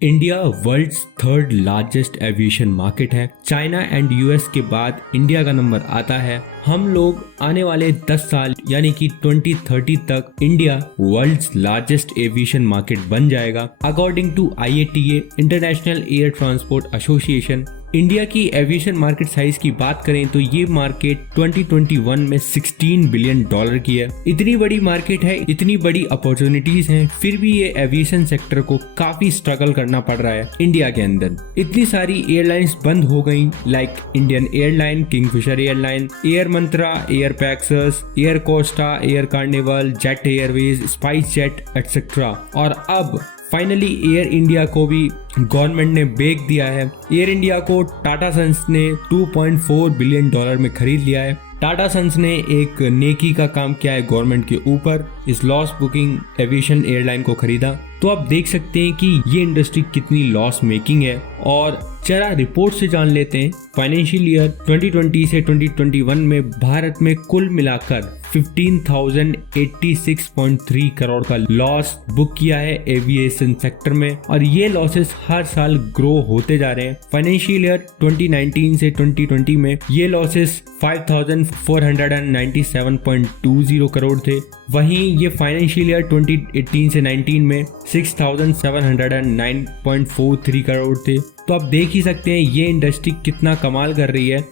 India world's third largest aviation market है। China and US के बाद इंडिया का नंबर आता है। हम लोग आने वाले 10 साल यानी कि 2030 तक India world's largest aviation market बन जाएगा। According to IATA international air transport association, India की एविएशन मार्केट साइज की बात करें तो ये मार्केट 2021 में $16 बिलियन की है। इतनी बड़ी मार्केट है, इतनी बड़ी अपॉर्चुनिटीज हैं, फिर भी ये एविएशन सेक्टर को काफी स्ट्रगल करना पड़ रहा है इंडिया के अंदर। इतनी सारी एयरलाइंस बंद हो गई, like Indian airline, Kingfisher airline, air Mantra, air Pegasus, air Costa, air Carnival, Jet Airways, SpiceJet etcetera. और अब फाइनली एयर इंडिया को भी गवर्नमेंट ने बेच दिया है। एयर इंडिया को टाटा सन्स ने $2.4 बिलियन में खरीद लिया है। टाटा सन्स ने एक नेकी का काम किया है गवर्नमेंट के ऊपर, इस लॉस बुकिंग एविएशन एयरलाइन को खरीदा। तो आप देख सकते हैं कि ये इंडस्ट्री कितनी लॉस मेकिंग है। और जरा रिपोर्ट से जान लेते हैं। फाइनेंशियल ईयर 2020 से 2021 में भारत में कुल मिलाकर 15,086.3 करोड़ का लॉस बुक किया है एविएशन सेक्टर में, और ये लॉसेस हर साल ग्रो होते जा रहे हैं। फाइनेंशियल ईयर 2019 से 2020 में ये लॉसेस 5,497.20 करोड़ थे। वहीं ये फाइनेंशियल ईयर 2018 से 19 में 6,709.43 करोड़ थे। तो आप देख ही सकते हैं ये इंडस्ट्री कितना कमाल कर रही है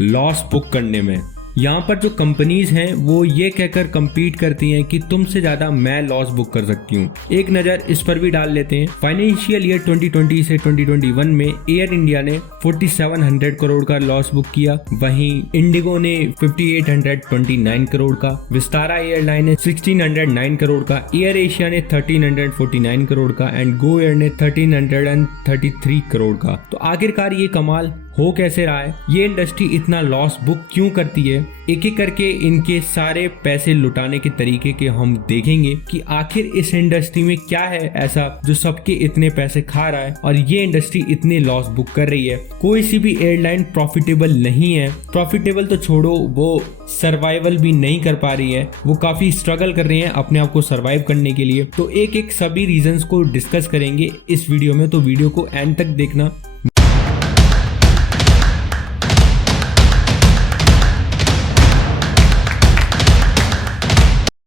लॉस बुक करने में। यहाँ पर जो कंपनीज हैं वो ये कहकर compete करती हैं कि तुमसे ज्यादा मैं लॉस बुक कर सकती हूँ। एक नज़र इस पर भी डाल लेते हैं। फाइनेंशियल ईयर 2020 से 2021 में एयर इंडिया ने 4700 करोड़ का लॉस बुक किया, वहीं इंडिगो ने 5829 करोड़ का, विस्तारा एयरलाइन ने 1609 करोड़ का, एयर एशिया ने 1349 करोड़ का एंड गो एयर ने 1333 करोड़ का। तो आखिरकार ये कमाल हो कैसे रहा है? ये इंडस्ट्री इतना लॉस बुक क्यों करती है? एक एक करके इनके सारे पैसे लुटाने के तरीके के हम देखेंगे कि आखिर इस इंडस्ट्री में क्या है ऐसा जो सबके इतने पैसे खा रहा है और ये इंडस्ट्री इतने लॉस बुक कर रही है। कोई सी भी एयरलाइन प्रॉफिटेबल नहीं है। प्रॉफिटेबल तो छोड़ो, वो सर्वाइवल भी नहीं कर पा रही है। वो काफी स्ट्रगल कर रही है अपने आप को सर्वाइव करने के लिए। तो एक एक सभी रीजंस को डिस्कस करेंगे इस वीडियो में, तो वीडियो को एंड तक देखना।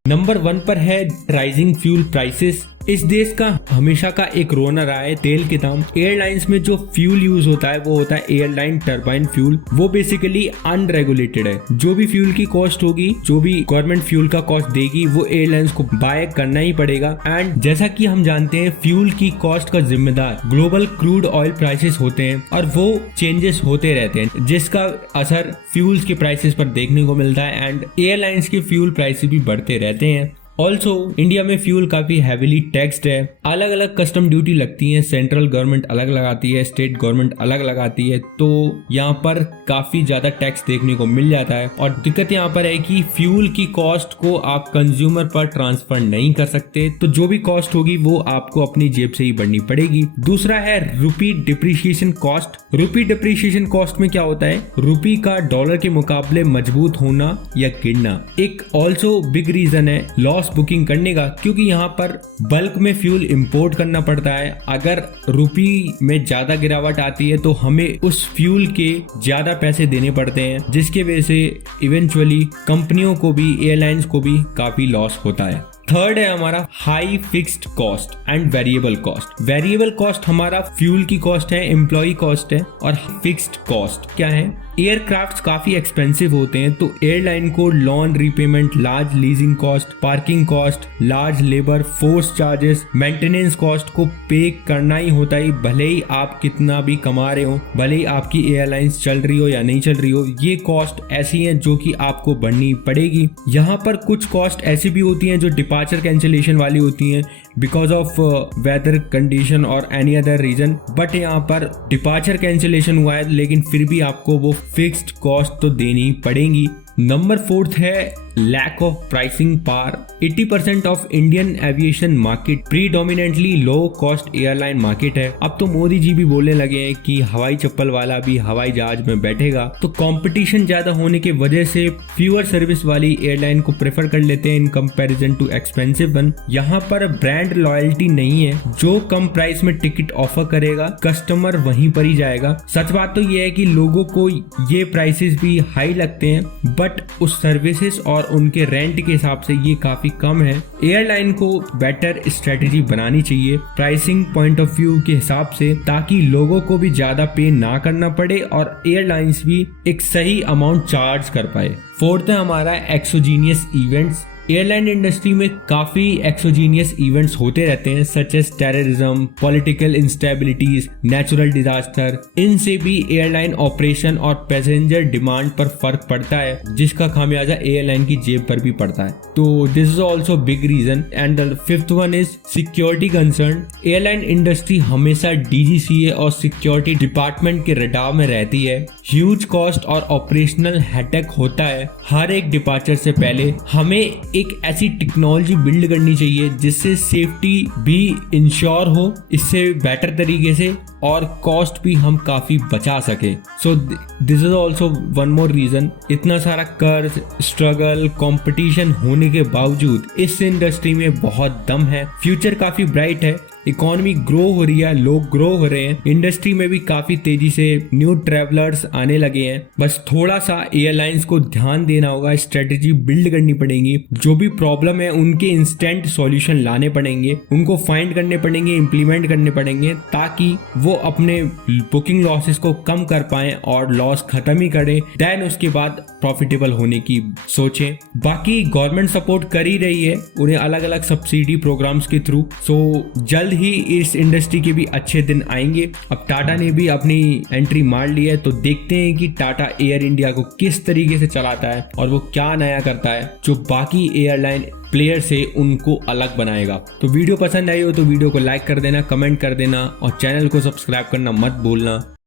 नंबर 1 पर है राइजिंग फ्यूल प्राइसेस। इस देश का हमेशा का एक रोना रहा है तेल के दाम। एयरलाइंस में जो फ्यूल यूज होता है वो होता है एयरलाइन टरबाइन फ्यूल। वो बेसिकली अनरेगुलेटेड है। जो भी फ्यूल की कॉस्ट होगी, जो भी गवर्नमेंट फ्यूल का कॉस्ट देगी, वो एयरलाइंस को बाय करना ही पड़ेगा। एंड जैसा कि हम जानते हैं फ्यूल की कॉस्ट का जिम्मेदार ग्लोबल क्रूड ऑयल प्राइसेस होते हैं और वो चेंजेस होते रहते हैं, जिसका असर फ्यूल्स के प्राइसेस पर देखने को मिलता है एंड एयरलाइंस के फ्यूल प्राइसेस भी बढ़ते रहते हैं। ऑल्सो इंडिया में फ्यूल काफी हैविली टैक्स्ड है। अलग अलग कस्टम ड्यूटी लगती है। सेंट्रल गवर्नमेंट अलग लगाती है, स्टेट गवर्नमेंट अलग लगाती है। तो यहाँ पर काफी ज्यादा टैक्स देखने को मिल जाता है। और दिक्कत यहाँ पर है कि फ्यूल की कॉस्ट को आप कंज्यूमर पर ट्रांसफर नहीं कर सकते, तो जो भी कॉस्ट होगी वो आपको अपनी जेब से ही भरनी पड़ेगी। दूसरा है रुपी डिप्रिशिएशन कॉस्ट। रुपी डिप्रिशिएशन कॉस्ट में क्या होता है? रुपी का डॉलर के मुकाबले मजबूत होना या गिरना एक ऑल्सो बिग रीजन है लॉस बुकिंग करने का, क्योंकि यहाँ पर बल्क में फ्यूल इंपोर्ट करना पड़ता है। अगर रुपी में ज्यादा गिरावट आती है तो हमें उस फ्यूल के ज्यादा पैसे देने पड़ते हैं, जिसके वजह से इवेंचुअली कंपनियों को भी, एयरलाइंस को भी काफी लॉस होता है। थर्ड है हमारा high fixed cost and variable cost. Variable cost हमारा फ्यूल की कॉस्ट है, एम्प्लॉय कॉस्ट है, और फिक्स्ड कॉस्ट क्या है? एयरक्राफ्ट काफी एक्सपेंसिव होते हैं, तो एयरलाइन को loan repayment, large leasing cost, parking cost, large labour force charges, maintenance cost को पे करना ही होता है। भले ही आप कितना भी कमा रहे हो, भले ही आपकी एयरलाइंस चल रही हो या नहीं चल रही हो, ये कॉस्ट ऐसी है जो कि आपको भरनी पड़ेगी। यहाँ पर कुछ कॉस्ट ऐसी भी होती हैं जो डिपार्चर कैंसिलेशन वाली होती हैं बिकॉज ऑफ वेदर कंडीशन और एनी अदर रीजन। बट यहाँ पर डिपार्चर कैंसिलेशन हुआ है लेकिन फिर भी आपको वो फिक्स्ड कॉस्ट तो देनी पड़ेगी। नंबर 4 है lack of pricing power. 80% of Indian aviation market predominantly low cost airline market है। अब तो मोदी जी भी बोलने लगे हैं कि हवाई चप्पल वाला भी हवाई जहाज में बैठेगा, तो कंपटीशन ज्यादा होने की वजह से फ्यूअर सर्विस वाली एयरलाइन को प्रेफर कर लेते हैं in comparison too expensive one. यहाँ पर ब्रांड लॉयल्टी नहीं है, जो कम प्राइस में टिकट ऑफर करेगा कस्टमर वहीं पर ही जाएगा। सच बात तो ये है कि लोगों को ये प्राइसेस भी हाई लगते हैं, बट उस सर्विसेज और उनके रेंट के हिसाब से ये काफी कम है। एयरलाइन को बेटर स्ट्रेटेजी बनानी चाहिए प्राइसिंग पॉइंट ऑफ व्यू के हिसाब से, ताकि लोगों को भी ज्यादा पे ना करना पड़े और एयरलाइंस भी एक सही अमाउंट चार्ज कर पाए। फोर्थ है हमारा एक्सोजीनियस इवेंट्स। एयरलाइन इंडस्ट्री में काफी एक्सोजीनियस इवेंट्स होते रहते हैं, such as terrorism, political instabilities, natural disaster. इनसे भी एयरलाइन ऑपरेशन और पैसेंजर डिमांड पर फर्क पड़ता है, जिसका खामियाजा एयरलाइन की जेब पर भी पड़ता है। तो this is also big reason. And the fifth one is security concern. Airline industry हमेशा DGCA और सिक्योरिटी डिपार्टमेंट के रडार में रहती है। ह्यूज कॉस्ट और ऑपरेशनल हेडेक होता है। हर एक डिपार्चर से पहले हमें एक ऐसी टेक्नोलॉजी बिल्ड करनी चाहिए जिससे सेफ्टी भी इंश्योर हो, इससे बेटर तरीके से, और कॉस्ट भी हम काफी बचा सके। So this is also one more reason. इतना सारा कर्ज, स्ट्रगल, कंपटीशन होने के बावजूद इस इंडस्ट्री में बहुत दम है। फ्यूचर काफी ब्राइट है। इकोनॉमी ग्रो हो रही है, लोग ग्रो हो रहे हैं, इंडस्ट्री में भी काफी तेजी से न्यू ट्रैवलर्स आने लगे हैं। बस थोड़ा सा एयरलाइंस को ध्यान देना होगा, स्ट्रेटेजी बिल्ड करनी पड़ेगी। जो भी प्रॉब्लम है उनके इंस्टेंट सॉल्यूशन लाने पड़ेंगे, उनको फाइंड करने पड़ेंगे, इम्प्लीमेंट करने पड़ेंगे, ताकि वो अपने बुकिंग लॉसेस को कम कर पाएं और लॉस खत्म ही करें। देन उसके बाद प्रॉफिटेबल होने की सोचें। बाकी गवर्नमेंट सपोर्ट कर ही रही है उन्हें अलग अलग सब्सिडी प्रोग्राम्स के थ्रू। सो जल्द ही इस इंडस्ट्री के भी अच्छे दिन आएंगे। अब टाटा ने भी अपनी एंट्री मार ली है, तो देखते हैं कि टाटा एयर इंडिया को किस तरीके से चलाता है और वो क्या नया करता है जो बाकी एयरलाइन प्लेयर से उनको अलग बनाएगा। तो वीडियो पसंद आई हो तो वीडियो को लाइक कर देना, कमेंट कर देना और चैनल को सब्सक्राइब करना मत भूलना।